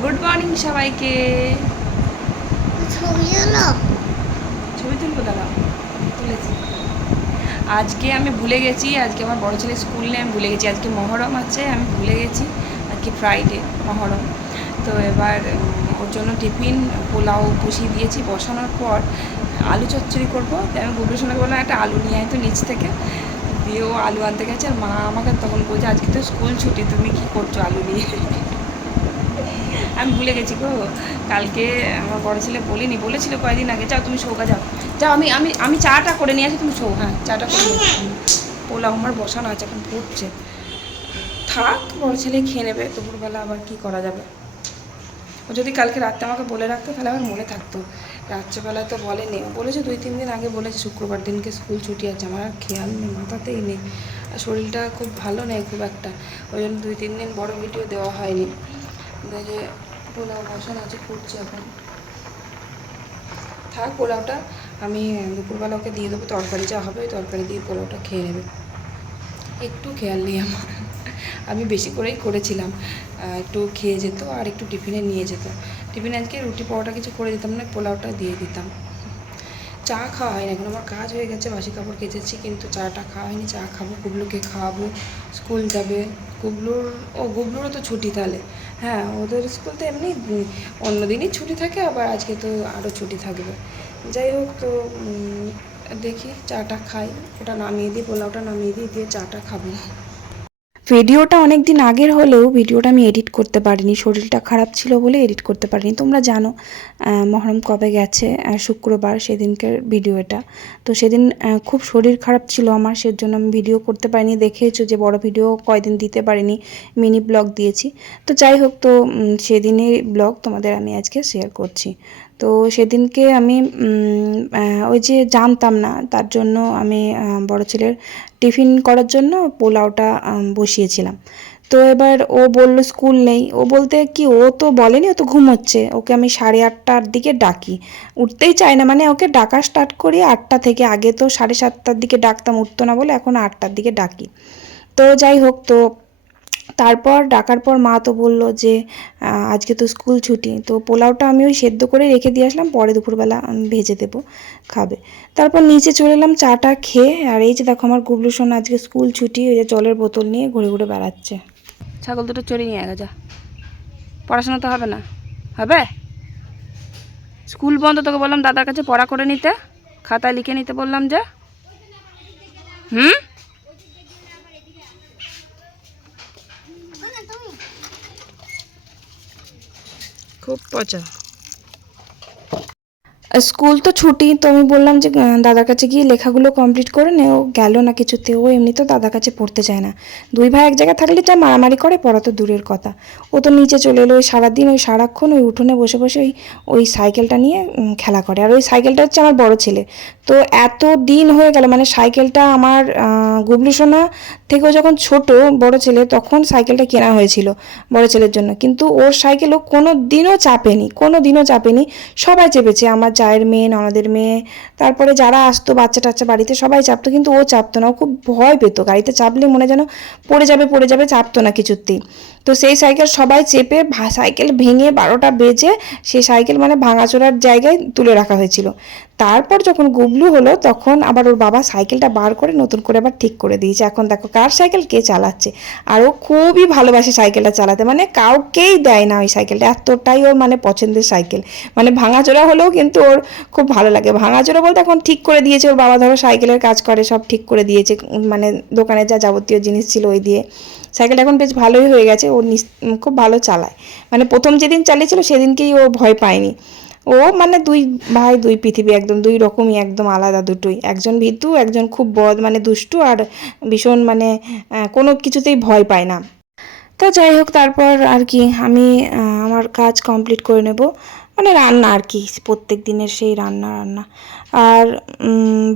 Good morning সবাইকে। ছবি তুলবো, দাঁড়াও তুলেছি। আজকে আমি ভুলে গেছি, আজকে আমার বড় ছেলে স্কুল নেই, আমি ভুলে গেছি। আজকে মহরম আছে, আমি ভুলে গেছি। আজকে ফ্রাইডে মহরম। তো এবার ওর জন্য টিফিন পোলাও বসিয়ে দিয়েছি। বসানোর পর আলু চচ্চড়ি করবো। আমি গুড্ডুর সঙ্গে বললাম একটা আলু নিয়ে আয় তো নিচ থেকে। দিয়ে ও আলু আনতে গেছে, আর মা আমাকে তখন বলছে আজকে তো স্কুল ছুটি, তুমি কী করছো আলু নিয়ে? আমি ভুলে গেছি গো। কালকে আমার বড় ছেলে বলেছিল কয়েকদিন আগে, যাও তুমি শোকা যাও, যাও আমি আমি আমি চাটা করে নিয়ে আসি, তুমি শো। হ্যাঁ, চাটা করে নিয়ে আসি। পোলাও আমার বসানো আছে, এখন ফুটছে। থাক, বড় ছেলে খেয়ে নেবে দুপুরবেলা, আবার কি করা যাবে। ও যদি কালকে রাত্রে আমাকে বলে রাখতো তাহলে আমার মনে থাকতো। রাত্রেবেলায় তো বলেনি, বলেছে 2-3 দিন আগে বলেছে শুক্রবার দিনকে স্কুল ছুটি আছে। আমার আর খেয়াল নেই, মাথাতেই নেই। আর শরীরটা খুব ভালো নেই খুব একটা, ওই জন্য 2-3 দিন বড় ভিডিও দেওয়া হয়নি। যে পোলাও বসানো আছে, ফুটছে এখন। থাক, পোলাওটা আমি দুপুরবেলা ওকে দিয়ে দেবো। তরকারি যা হবে ওই তরকারি দিয়ে পোলাওটা খেয়ে নেবে। একটু খেয়াল নেই আমার। আমি বেশি করেই করেছিলাম, একটু খেয়ে যেত আর একটু টিফিনে নিয়ে যেত। টিফিনে আজকে রুটি পরোটা কিছু করে দিতাম না, পোলাওটা দিয়ে দিতাম। চা খাওয়া হয় না এখন, আমার কাজ হয়ে গেছে, বাসি কাপড় কেচেছি, কিন্তু চাটা খাওয়া হয়নি। চা খাবো, গুবলুকে খাওয়াবো, স্কুল যাবে। গুবলুরও তো ছুটি তাহলে। হ্যাঁ, ওদের স্কুল তো এমনি অন্য দিনই ছুটি থাকে, আবার আজকে তো আরও ছুটি থাকবে। যাই হোক, তো দেখি চাটা খাই, ওটা নামিয়ে দিই, পোলাওটা নামিয়ে দিই, দিয়ে চাটা খাবো। ভিডিওটা অনেক দিন আগের হলেও ভিডিওটা আমি এডিট করতে পারিনি, শরীরটা খারাপ ছিল বলে এডিট করতে পারিনি। তোমরা জানো মহরম কবে গেছে, শুক্রবার, সেদিনকার ভিডিও এটা। তো সেদিন খুব শরীর খারাপ ছিল আমার, সেজন্য আমি ভিডিও করতে পারিনি। দেখেছো যে বড় ভিডিও কয়দিন দিতে পারিনি, মিনি ব্লগ দিয়েছি। তো যাই হোক, তো সেদিনের ব্লগ তোমাদের আমি আজকে শেয়ার করছি। তো সেদিনকে আমি ওই যে জানতাম না, তার জন্য আমি বড় ছেলের টিফিন করার জন্য পোলাওটা বসিয়েছিলাম। তো এবার ও বলল স্কুল নেই। ও বলতে কি, ও তো বলেনি, ও তো ঘুমোচ্ছে। ওকে আমি 8:30টার দিকে ডাকি, উঠতেই চায় না। মানে ওকে ডাকা স্টার্ট করি 8টা থেকে, আগে তো 7:30টার দিকে ডাকতাম, উঠতো না বলে এখন 8টার দিকে ডাকি। তো যাই হোক, তো তারপর ডাকার পর মা তো বলল যে আজকে তো স্কুল ছুটি। তো পোলাওটা আমি ওই সেদ্ধ করে রেখে দিয়ে আসলাম, পরে দুপুরবেলা আমি ভেজে দেবো, খাবে। তারপর নিচে চলে এলাম চাটা খেয়ে। আর এই যে দেখো আমার গুবলু সোনা আজকে স্কুল ছুটি, ওই যে জলের বোতল নিয়ে ঘুরে ঘুরে বেড়াচ্ছে। ছাগল দুটো চড়ে নিয়ে গেছে। পড়াশোনা তো হবে না, হবে? স্কুল বন্ধ, তোকে বললাম দাদার কাছে পড়া করে নিতে, খাতায় লিখে নিতে বললাম যে। হুম, খুব পচা। স্কুল তো ছুটি, তো আমি বললাম যে দাদার কাছে গিয়ে লেখাগুলো কমপ্লিট করে নে। ও গেল না কিছুতে, ও এমনি তো দাদার কাছে পড়তে চায় না। দুই ভাই এক জায়গায় থাকলে যা মারামারি করে, পড়া তো দূরের কথা। ও তো নিচে চলে এলো, ওই সারাদিন ওই সারাক্ষণ ওই উঠোনে বসে বসে ওই সাইকেলটা নিয়ে খেলা করে। আর ওই সাইকেলটা হচ্ছে আমার বড় ছেলে। তো এত দিন হয়ে গেল, মানে সাইকেলটা আমার গুবলু সোনা থেকেও যখন ছোট বড় ছেলে, তখন সাইকেলটা কেনা হয়েছিল বড় ছেলের জন্য। কিন্তু ওর সাইকেলও কোনো দিনও চাপেনি, কোনো দিনও চাপেনি। সবাই চেপেছে, আমার জায়ের মেয়ে, ননদের মেয়ে, তারপরে যারা আসতো বাচ্চা টাচ্চা বাড়িতে সবাই চাপতো, কিন্তু ও চাপতো না। ও খুব ভয় পেতো, গাড়িতে চাপলে মনে যেন পড়ে যাবে, চাপতো না কিছুতেই। তো সেই সাইকেল সবাই চেপে, সাইকেল ভেঙে 12টা বেজে সেই সাইকেল মানে ভাঙাচোরার জায়গায় তুলে রাখা হয়েছিল। তারপর যখন গুবলু হলো, তখন আবার ওর বাবা সাইকেলটা বার করে নতুন করে আবার ঠিক করে দিয়েছে। এখন দেখো কার সাইকেল কে চালাচ্ছে। আর ও খুবই ভালোবাসে সাইকেলটা চালাতে, মানে কাউকেই দেয় না ওই সাইকেলটা, এতটাই ওর মানে পছন্দের সাইকেল। মানে ভাঙাচোরা হলেও কিন্তু ওর খুব ভালো লাগে। ভাঙাচোরা বলতে এখন ঠিক করে দিয়েছে ওর বাবা, ধরো সাইকেলের কাজ করে, সব ঠিক করে দিয়েছে, মানে দোকানে যা যাবতীয় জিনিস ছিল ওই দিয়ে সাইকেলটা এখন বেশ ভালোই হয়ে গেছে। ও খুব ভালো চালায়। মানে প্রথম যেদিন চালিয়েছিল সেদিনকেই ও ভয় পায়নি। ও মানে দুই ভাই দুই পৃথিবী, একদম দুই রকমই, একদম আলাদা দুটোই। একজন ভীতু, একজন খুব মানে দুষ্টু, আর ভীষণ মানে কোনো কিছুতেই ভয় পায় না। তো যাই হোক, তারপর আর কি আমি আমার কাজ কমপ্লিট করে নেব, মানে রান্না আর কি, প্রত্যেক দিনের সেই রান্না। আর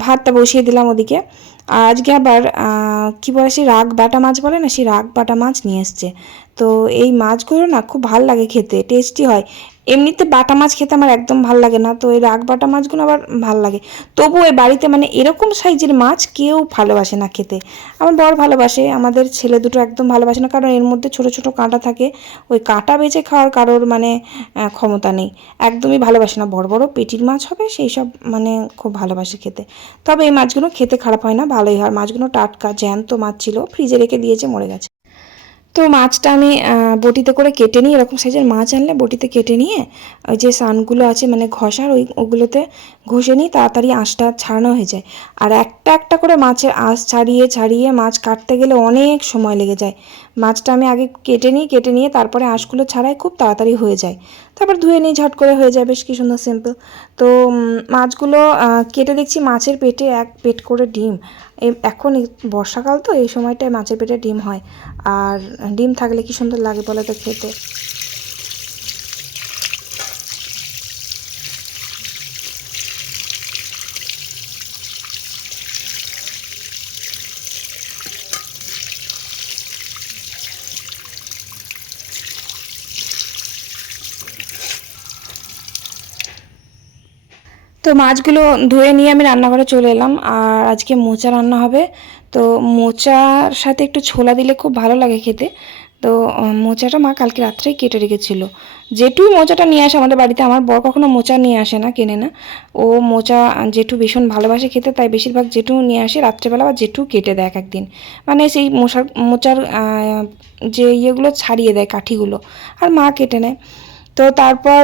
ভাতটা বসিয়ে দিলাম ওদিকে। আর আজকে আবার কী বলে সেই রাগ বাটা মাছ বলে না, সেই রাগ বাটা মাছ নিয়ে এসছে। তো এই মাছগুলো না খুব ভাল লাগে খেতে, টেস্টি হয়। এমনিতে বাটা মাছ খেতে আমার একদম ভাল লাগে না, তো এই রাগ বাটা মাছগুলো আবার ভাল লাগে। তবু ওই বাড়িতে মানে এরকম সাইজের মাছ কেউ ভালোবাসে না খেতে। আমার বর ভালোবাসে, আমাদের ছেলে দুটো একদম ভালোবাসে না, কারণ এর মধ্যে ছোট ছোট কাঁটা থাকে। ওই কাঁটা বেছে খাওয়ার কারোর মানে ক্ষমতা নেই, একদমই ভালোবাসে না। বড় বড় পেটির মাছ হবে সেই সব মানে খুব ভালোবাসে খেতে। তবে এই মাছগুলো খেতে খারাপ হয় না, ভালোই হয়। মাছগুলো টাটকা জ্যান্ত মাছ ছিল, ফ্রিজে রেখে দিয়েছে, মরে গেছে। তো মাছটা আমি বটিতে করে কেটে নিই, এরকম সাইজের মাছ আনলে বটিতে কেটে নিয়ে ওই যে সানগুলো আছে মানে ঘষার ওগুলোতে ঘষে নিই, তাড়াতাড়ি আঁশটা ছাড়ানো হয়ে যায়। আর একটা একটা করে মাছের আঁশ ছাড়িয়ে ছাড়িয়ে মাছ কাটতে গেলে অনেক সময় লেগে যায়। মাছটা আমি আগে কেটে নিই, কেটে নিয়ে তারপরে আঁশগুলো ছাড়াই, খুব তাড়াতাড়ি হয়ে যায়। তারপর ধুয়ে নিই, ঝট করে হয়ে যায়, বেশ কি সুন্দর সিম্পল। তো মাছগুলো কেটে দেখছি মাছের পেটে এক পেট করে ডিম। এখন বর্ষাকাল তো, এই সময়টায় মাছের পেটে ডিম হয়। আর ডিম থাকলে কি সুন্দর লাগে বলো তো খেতে। তো মাছগুলো ধুয়ে নিয়ে আমি রান্নাঘরে চলে এলাম। আর আজকে মোচা রান্না হবে। তো মোচার সাথে একটু ছোলা দিলে খুব ভালো লাগে খেতে। তো মোচাটা মা কালকে রাত্রেই কেটে রেখেছিল। জেঠু মোচাটা নিয়ে আসে আমাদের বাড়িতে, আমার বর কখনো মোচা নিয়ে আসে না, কেনে না। ও মোচা জেঠু ভীষণ ভালোবাসে খেতে, তাই বেশিরভাগ জেঠু নিয়ে আসে রাত্রেবেলা, বা জেঠু কেটে দেয় একদিন। মানে সেই মোচার যে ইয়েগুলো ছাড়িয়ে দেয় কাঠিগুলো, আর মা কেটে নেয়। তো তারপর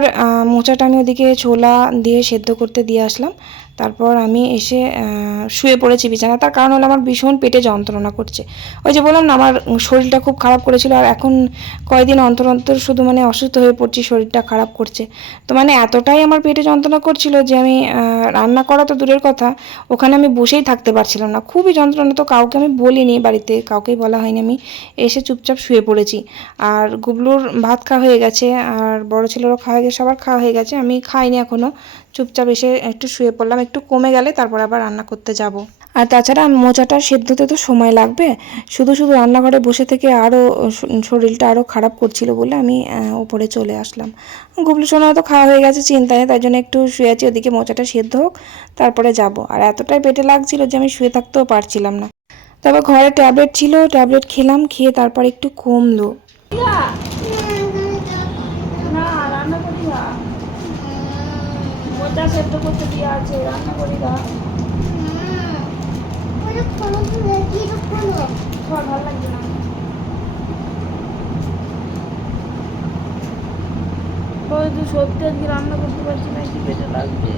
মোচাটা আমি ওদিকে ছোলা দিয়ে সেদ্ধ করতে দিয়ে আসলাম। তারপর আমি এসে শুয়ে পড়েছি বিছানায়। তার কারণ হলো আমার ভীষণ পেটে যন্ত্রণা করছে। ওই যে বললাম না, আমার শরীরটা খুব খারাপ করেছিল, আর এখন কয়েকদিন অন্তর অন্তর শুধু মানে অসুস্থ হয়ে পড়ছি, শরীরটা খারাপ করছে। তো মানে এতটাই আমার পেটে যন্ত্রণা করছিল যে আমি রান্না করা তো দূরের কথা, ওখানে আমি বসেই থাকতে পারছিলাম না, খুবই যন্ত্রণা। তো কাউকে আমি বলিনি, বাড়িতে কাউকেই বলা হয়নি, আমি এসে চুপচাপ শুয়ে পড়েছি। আর গুবলুর ভাত খাওয়া হয়ে গেছে, আর বড় ছেলেরও খাওয়া হয়ে গেছে, সবার খাওয়া হয়ে গেছে। আমি খাইনি এখনও, চুপচাপ এসে একটু শুয়ে পড়লাম। একটু কমে গেলে তারপর আবার রান্না করতে যাব। আর তাছাড়া মোচাটা সেদ্ধতে তো সময় লাগবে, শুধু শুধু রান্নাঘরে বসে থেকে আরও শরীরটা আরও খারাপ করছিল বলে আমি ওপরে চলে আসলাম। গুবলু সোনা তো খাওয়া হয়ে গেছে, চিন্তা নেই, তাই জন্য একটু শুয়ে আছি, ওদিকে মোচাটা সেদ্ধ হোক, তারপরে যাব। আর এতটাই পেটে লাগছিল যে আমি শুয়ে থাকতেও পারছিলাম না। তারপর ঘরে ট্যাবলেট ছিল, ট্যাবলেট খেলাম, খেয়ে তারপর একটু কমলো। না রান্না করি না, মোচা সেদ্ধ করতে দিয়ে আছে, রান্না করি না। ভালো লাগবে না, সত্যি আজকে রান্না করতে পারছি না, কি পেটে লাগবে,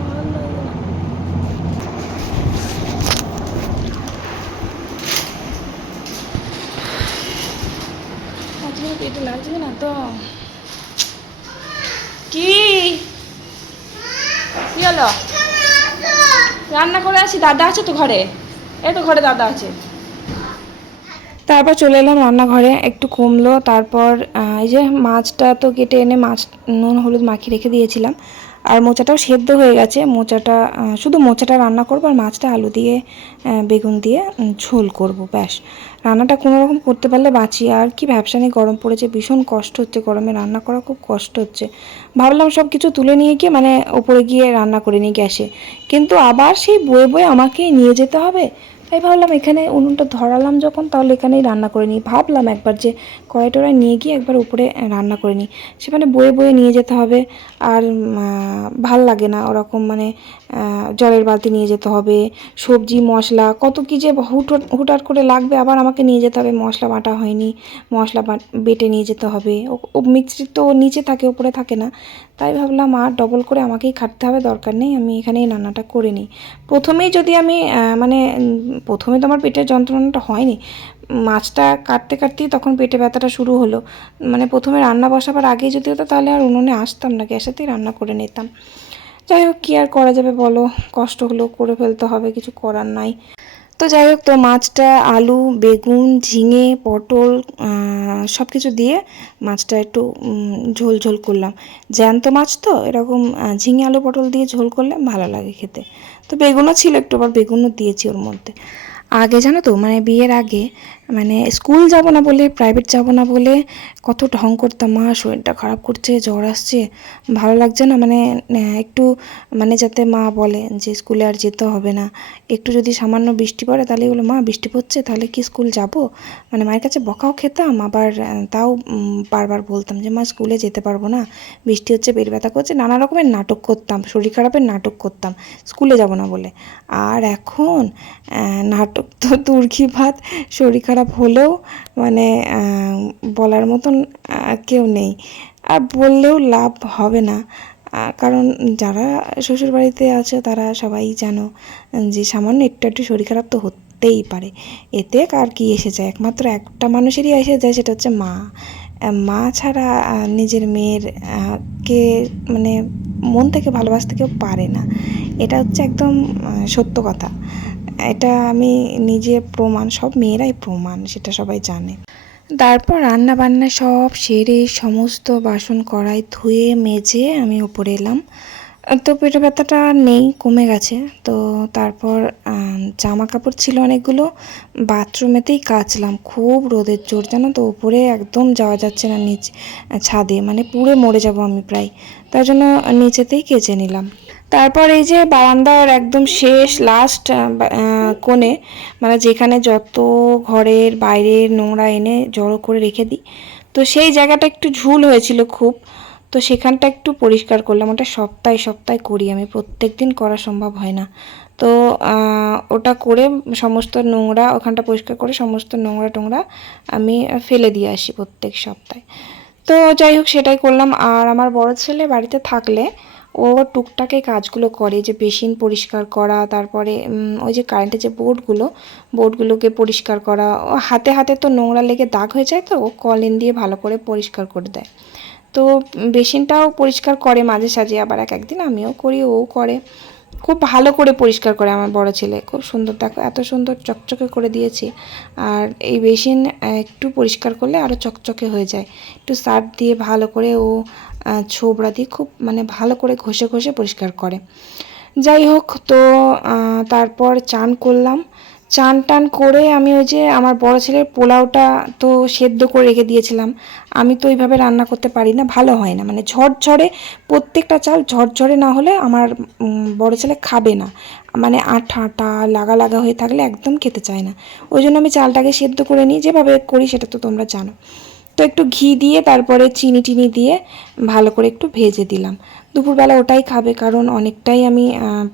ভালো লাগবে না। আজকে পেটে লাগছে না তো। কি কি হলো? রান্না করে আসি, দাদা আছে তো ঘরে, এই তো ঘরে দাদা আছে। তারপর চলে এলাম রান্নাঘরে, একটু কমলো। তারপর এই যে মাছটা তো কেটে এনে মাছ নুন হলুদ মাখিয়ে রেখে দিয়েছিলাম। আর মোচাটাও সেদ্ধ হয়ে গেছে। মোচাটা শুধু মোচাটা রান্না করবো, আর মাছটা আলু দিয়ে বেগুন দিয়ে ঝোল করব, ব্যাস। রান্নাটা কোনো রকম করতে পারলে বাঁচি। আর কি ব্যবসা নিয়ে গরম পড়েছে, ভীষণ কষ্ট হচ্ছে, গরমে রান্না করা খুব কষ্ট হচ্ছে। ভাবলাম সব কিছু তুলে নিয়ে গিয়ে মানে ওপরে গিয়ে রান্না করে নিই গ্যাসে, কিন্তু আবার সেই বয়ে বয়ে আমাকেই নিয়ে যেতে হবে। তাই ভাবলাম এখানে উনুনটা ধরালাম যখন, তাহলে এখানেই রান্না করে নিই। ভাবলাম একবার যে কড়াই টড়াই নিয়ে গিয়ে একবার উপরে রান্না করে নিই, সেখানে বয়ে বয়ে নিয়ে যেতে হবে। আর ভাল লাগে না ওরকম, মানে জলের বালতি নিয়ে যেতে হবে, সবজি মশলা কত কী যে হুটহাট করে লাগবে, আবার আমাকে নিয়ে যেতে হবে। মশলা বাটা হয়নি, মশলা বেটে নিয়ে যেতে হবে। ও মিক্সি তো নিচে থাকে, উপরে থাকে না। তাই ভাবলাম আর ডবল করে আমাকেই খাটতে হবে, দরকার নেই, আমি এখানেই রান্নাটা করে নিই। প্রথমেই যদি আমি মানে প্রথমে তো আমার পেটের যন্ত্রণাটা হয়নি, মাছটা কাটতে কাটতেই তখন পেটে ব্যথাটা শুরু হলো। মানে প্রথমে রান্না বসাবার আগেই যদি হতো, তাহলে আর উনুনে আসতাম না, গ্যাসেতেই রান্না করে নিতাম। যাই হোক, কী আর করা যাবে বলো, কষ্ট হলেও করে ফেলতে হবে, কিছু করার নাই। তো যাই হোক, তো মাছটা আলু, বেগুন, ঝিঙে, পটল সব কিছু দিয়ে মাছটা একটু ঝোল ঝোল করলাম। জ্যান্ত মাছ তো এরকম ঝিঙে আলু পটল দিয়ে ঝোল করলে ভালো লাগে খেতে। তো বেগুনও ছিল একটু, আবার বেগুনও দিয়েছি ওর মধ্যে। আগে জানো তো, মানে বিয়ের আগে, মানে স্কুল যাব না বলে, প্রাইভেট যাব না বলে কত ঢং করতাম, মা শরীরটা খারাপ করছে, জ্বর আসছে, ভালো লাগছে না, মানে একটু, মানে যাতে মা বলে যে স্কুলে আর যেতে হবে না। একটু যদি সামান্য বৃষ্টি পড়ে তাহলে বলো, মা বৃষ্টি পড়ছে তাহলে কি স্কুল যাব, মানে মায়ের কাছে বকাও খেতাম, আবার তাও বারবার বলতাম যে মা স্কুলে যেতে পারবো না, বৃষ্টি হচ্ছে, পেট ব্যথা করছে, নানা রকমের নাটক করতাম, শরীর খারাপের নাটক করতাম স্কুলে যাব না বলে। আর এখন নাটক তো তুর্কি ভাত, শরীর খারাপ হলেও মানে বলার মতন কেউ নেই, আর বললেও লাভ হবে না। কারণ যারা শ্বশুরবাড়িতে আছে তারা সবাই জানো যে সামান্য একটু একটু শরীর খারাপ তো হতেই পারে, এতে কার কী এসে যায়, একমাত্র একটা মানুষেরই এসে যায়, সেটা হচ্ছে মা। মা ছাড়া নিজের মেয়ের কে মানে মন থেকে ভালোবাসতে কেউ পারে না, এটা হচ্ছে একদম সত্য কথা। এটা আমি নিজে প্রমাণ, সব মেয়েরাই প্রমাণ, সেটা সবাই জানে। তারপর রান্না বান্না সব সেরে সমস্ত বাসন কড়াই ধুয়ে মেজে আমি ওপরে এলাম। তো পেটে ব্যথাটা নেই, কমে গেছে। তো তারপর জামা কাপড় ছিল অনেকগুলো, বাথরুমেতেই কাচলাম, খুব রোদের জোর জানো তো, উপরে একদম যাওয়া যাচ্ছে না, নিচে ছাদে মানে পুড়ে মরে যাব আমি প্রায়, তার জন্য নিচেতেই কেচে নিলাম। তারপর এই যে বারান্দার একদম শেষ লাস্ট কোণে, মানে যেখানে যত ঘরের বাইরের নোংরা এনে জড়ো করে রেখে দিই, তো সেই জায়গাটা একটু ঝুল হয়েছিল খুব, তো সেখানটা একটু পরিষ্কার করলাম। ওটা সপ্তাহে সপ্তাহে করি আমি, প্রত্যেক দিন করা সম্ভব হয় না। তো ওটা করে সমস্ত নোংরা ওখানটা পরিষ্কার করে সমস্ত নোংরা টোংরা আমি ফেলে দিয়ে আসি প্রত্যেক সপ্তাহে। তো যাই হোক, সেটাই করলাম। আর আমার বড় ছেলে বাড়িতে থাকলে ও টুকটাক এই কাজগুলো করে, যে বেসিন পরিষ্কার করা, তারপরে ওই যে কারেন্টের যে বোর্ডগুলোকে পরিষ্কার করা, ও হাতে হাতে তো নোংরা লেগে দাগ হয়ে যায়, তো ও কলিন দিয়ে ভালো করে পরিষ্কার করে দেয়। তো বেসিনটাও পরিষ্কার করে মাঝে সাঝে, আবার এক একদিন আমিও করি, ও করে, খুব ভালো করে পরিষ্কার করে আমার বড় ছেলে, খুব সুন্দর, দেখো এত সুন্দর চকচকে করে দিয়েছি। আর এই বেসিন একটু পরিষ্কার করলে আরও চকচকে হয়ে যায়, একটু সার্ফ দিয়ে ভালো করে ও ছোবড়া দিয়ে খুব মানে ভালো করে ঘষে ঘষে পরিষ্কার করে। যাই হোক, তো তারপর চান করলাম, চান টান করে আমি ওই যে আমার বড় ছেলের পোলাওটা তো সেদ্ধ করে রেখে দিয়েছিলাম। আমি তো ওইভাবে রান্না করতে পারি না, ভালো হয় না, মানে ঝরঝরে, প্রত্যেকটা চাল ঝরঝরে না হলে আমার বড় ছেলে খাবে না, মানে আঠা আঠা লাগা লাগা হয়ে থাকলে একদম খেতে চায় না। ওই জন্য আমি চালটাকে সেদ্ধ করে নিই, যেভাবে করি সেটা তো তোমরা জানো। তো একটু ঘি দিয়ে তারপরে চিনি টিনি দিয়ে ভালো করে একটু ভেজে দিলাম। দুপুরবেলা ওটাই খাবে, কারণ অনেকটাই আমি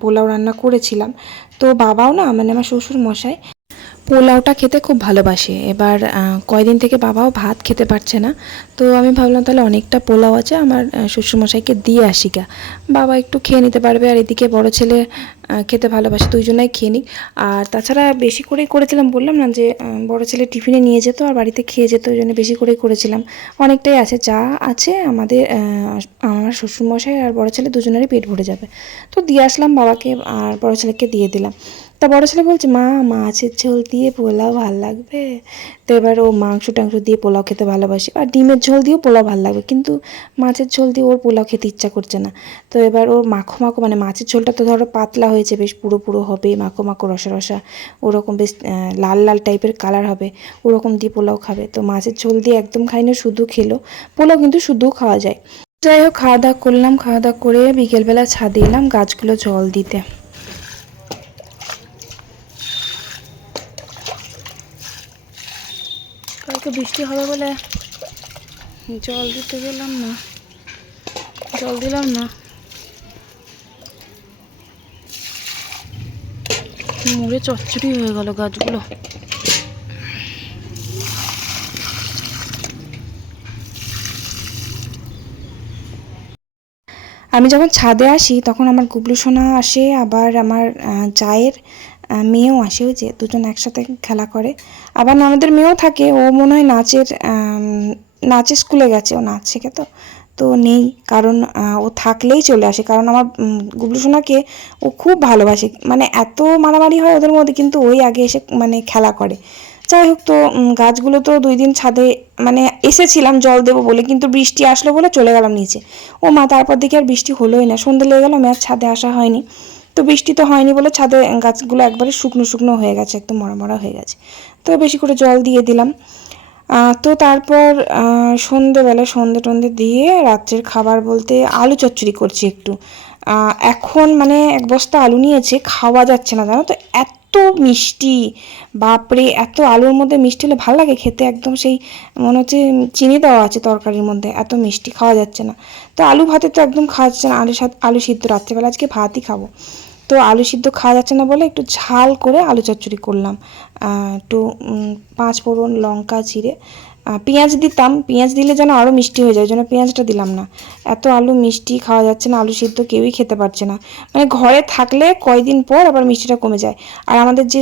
পোলাও রান্না করেছিলাম। তো বাবাও না, মানে আমার শ্বশুর মশাই পোলাওটা খেতে খুব ভালোবাসে। এবার কয়দিন থেকে বাবাও ভাত খেতে পারছে না, তো আমি ভাবলাম তাহলে অনেকটা পোলাও আছে, আমার শ্বশুরমশাইকে দিয়ে আসি গা, বাবা একটু খেয়ে নিতে পারবে, আর এদিকে বড় ছেলে খেতে ভালোবাসে, দুইজনাই খেয়ে নিক। আর তাছাড়া বেশি করেই করেছিলাম, বললাম না যে বড় ছেলে টিফিনে নিয়ে যেত আর বাড়িতে খেয়ে যেত, ওই জন্য বেশি করেই করেছিলাম। অনেকটাই আছে, যা আছে আমাদের আমার শ্বশুরমশাই আর বড় ছেলে দুজনেরই পেট ভরে যাবে। তো দিয়ে আসলাম বাবাকে, আর বড় ছেলেকে দিয়ে দিলাম। তা বড় ছেলে বলছে, মা মাছের ঝোল দিয়ে পোলাও ভাল লাগবে। তো এবার ও মাংস টাংস দিয়ে পোলাও খেতে ভালোবাসে, আর ডিমের ঝোল দিয়েও পোলাও ভালো লাগবে, কিন্তু মাছের ঝোল দিয়ে ওর পোলাও খেতে ইচ্ছা করছে না। তো এবার ওর মাখো মাখো, মানে মাছের ঝোলটা তো ধরো পাতলা হয়েছে, বেশ পুরো পুরো হবে, মাখো মাখো রসা রসা, ওরকম বেশ লাল লাল টাইপের কালার হবে, ওরকম দিয়ে পোলাও খাবে। তো মাছের ঝোল দিয়ে একদম খাইনি, শুধু খেলো। পোলাও কিন্তু শুধু খাওয়া যায়। যাই হোক, খাওয়া দাওয়া করলাম, খাওয়া দাওয়া করে বিকেলবেলা ছাদে এলাম গাছগুলো জল দিতে। কালকে বৃষ্টি হবে বলে জল দিতে গেলাম না, জল দিলাম না, মরে চচ্চড়ি হয়ে গেল গাছগুলো। আমি যখন ছাদে আসি তখন আমার গুবলু সোনা আসে, আবার আমার জায়ের মেয়েও আসে, ওই যে দুজন একসাথে খেলা করে। আবার ননদের মেয়েও থাকে, ও মনে হয় নাচের স্কুলে গেছে, ও নাচ শেখে, তো তো নেই, কারণ ও থাকলেই চলে আসে, কারণ আমার গুবলু সোনাকে ও খুব ভালোবাসে, মানে এত মারামারি হয় ওদের মধ্যে, কিন্তু ওই আগে এসে মানে খেলা করে। যাই হোক, তো গাছগুলো তো 2 দিন ছাদে মানে এসেছিলাম জল দেবো বলে, কিন্তু বৃষ্টি আসলো বলে চলে গেলাম নিচে। ও মা, তারপর দেখি আর বৃষ্টি হলোই না, সন্ধ্যে লেগে গেলো, আর ছাদে আসা হয়নি। তো বৃষ্টি তো হয়নি বলে ছাদে গাছগুলো একবারে শুকনো শুকনো হয়ে গেছে, একদম মরা মরা হয়ে গেছে। তো বেশি করে জল দিয়ে দিলাম। তো তারপর সন্ধে টন্ধে দিয়ে রাত্রের খাবার বলতে আলু চচ্চড়ি করছি একটু। এখন মানে 1 বস্তা আলু নিয়েছে, খাওয়া যাচ্ছে না জানো তো, এত মিষ্টি, বাপরে! এত আলুর মধ্যে মিষ্টি হলে ভালো লাগে খেতে, একদম সেই মনে হচ্ছে চিনি দেওয়া আছে তরকারির মধ্যে, এত মিষ্টি খাওয়া যাচ্ছে না। তো আলু ভাতে তো একদম খাওয়া যাচ্ছে না, আলু সিদ্ধ, রাত্রেবেলা আজকে ভাতই খাবো। তো আলু সিদ্ধ খাওয়া যাচ্ছে না বলে একটু ঝাল করে আলু চচ্চড়ি করলাম। একটু 5 ফোড়ন, লঙ্কা চিড়ে, পেঁয়াজ দিতাম, পেঁয়াজ দিলে যেন আরও মিষ্টি হয়ে যায়, ওই জন্য পেঁয়াজটা দিলাম না। এত আলু মিষ্টি খাওয়া যাচ্ছে না, আলু সিদ্ধ কেউই খেতে পারছে না। মানে ঘরে থাকলে কয়দিন পর আবার মিষ্টিটা কমে যায়। আর আমাদের যে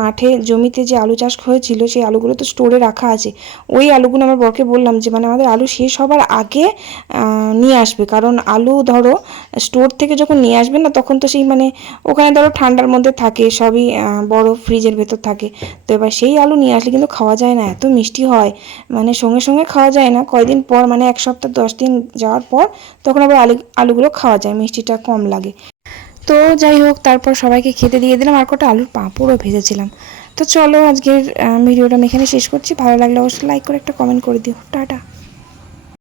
মাঠে জমিতে যে আলু চাষ হয়েছিল, সেই আলুগুলো তো স্টোরে রাখা আছে। ওই আলুগুলো আমার বরকে বললাম যে মানে আমাদের আলু শেষ হবার আগে নিয়ে আসবে, কারণ আলু ধরো স্টোর থেকে যখন নিয়ে আসবে না, তখন তো সেই মানে ওখানে ধরো ঠান্ডার মধ্যে থাকে, সবই বড় ফ্রিজের ভেতর থাকে। তো এবার সেই আলু নিয়ে আসলে কিন্তু খাওয়া যায় না, এত মিষ্টি হয়, মানে সঙ্গে সঙ্গে খাওয়া যায় না, কয়দিন পর মানে 1 সপ্তাহ 10 দিন যাওয়ার পর তখন আবার আলুগুলো খাওয়া যায়, মিষ্টিটা কম লাগে। তো যাই হোক, তারপর সবাইকে খেতে দিয়ে দিলাম, আর কটা আলুর পাঁপড়ও ভেজেছিলাম। তো চলো, আজকের ভিডিওটা আমি এখানে শেষ করছি। ভালো লাগলে অবশ্যই লাইক করে একটা কমেন্ট করে দিও। টাটা।